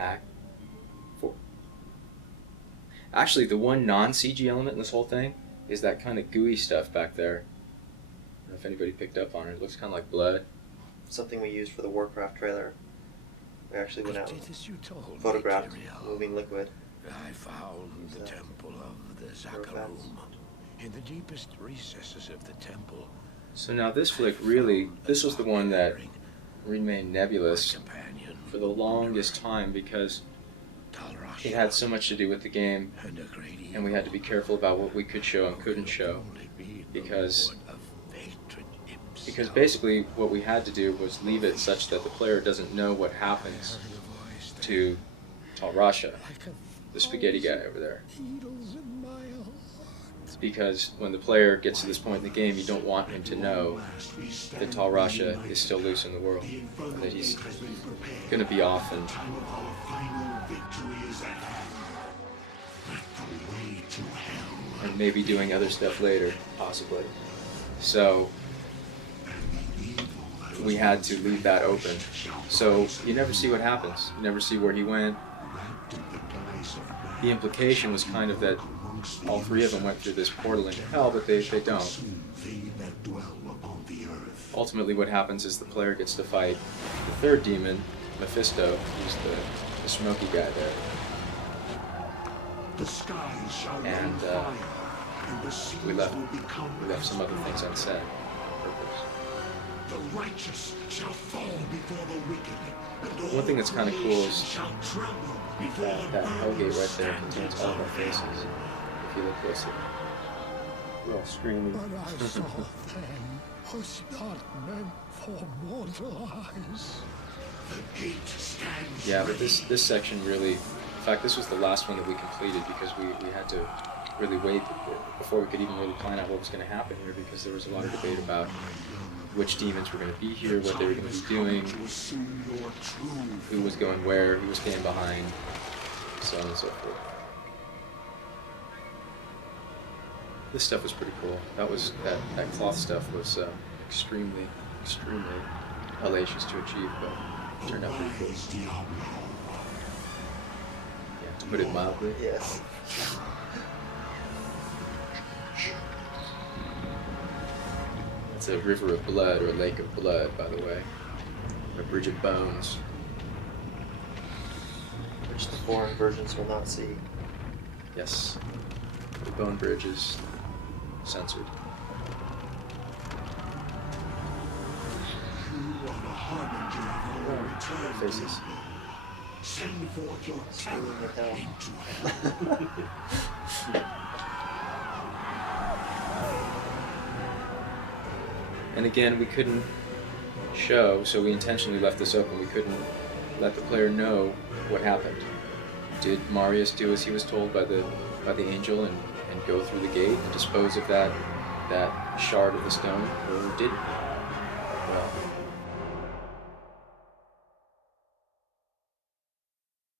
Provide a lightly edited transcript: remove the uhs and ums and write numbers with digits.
Act 4. Actually, the one non-CG element in this whole thing is that kind of gooey stuff back there. I don't know if anybody picked up on it. It looks kind of like blood. Something we used for the Warcraft trailer. We actually went out and photographed moving liquid. I found the temple of the Zakharum in the deepest recesses of the temple. So now this flick really, this was the one that remained nebulous for the longest time because it had so much to do with the game, and we had to be careful about what we could show and couldn't show, because basically what we had to do was leave it such that the player doesn't know what happens to Talrasha, the spaghetti guy over there. Because when the player gets to this point in the game, you don't want him to know that Talrasha is still loose in the world, and that he's going to be off and maybe doing other stuff later, possibly. So we had to leave that open. So you never see what happens. You never see where he went. The implication was kind of that all three of them went through this portal into hell, but they don't. Ultimately what happens is the player gets to fight the third demon, Mephisto, who's the smoky guy there. And we left some other things unsaid on purpose. The righteous shall fall before the wicked. One thing that's kind of cool is that Hellgate right there contains all of our faces. If you look closely, we're all screaming. What I saw then was not meant for mortal eyes. The gate stands. Yeah, but this section really, in fact, this was the last one that we completed because we had to really wait before we could even really plan out what was going to happen here, because there was a lot of debate about which demons were going to be here, what they were going to be doing, who was going where, who was staying behind, so on and so forth. This stuff was pretty cool. That cloth stuff was extremely hellacious to achieve, but it turned out pretty cool. Yeah, to put it mildly. Yes. It's a river of blood, or a lake of blood, by the way. A bridge of bones. Which the foreign versions will not see. Yes. The bone bridge is censored. Faces. Send forth your Screaming with hell. And again, we couldn't show, so we intentionally left this open. We couldn't let the player know what happened. Did Marius do as he was told by the angel and go through the gate and dispose of that shard of the stone, or didn't he? Well,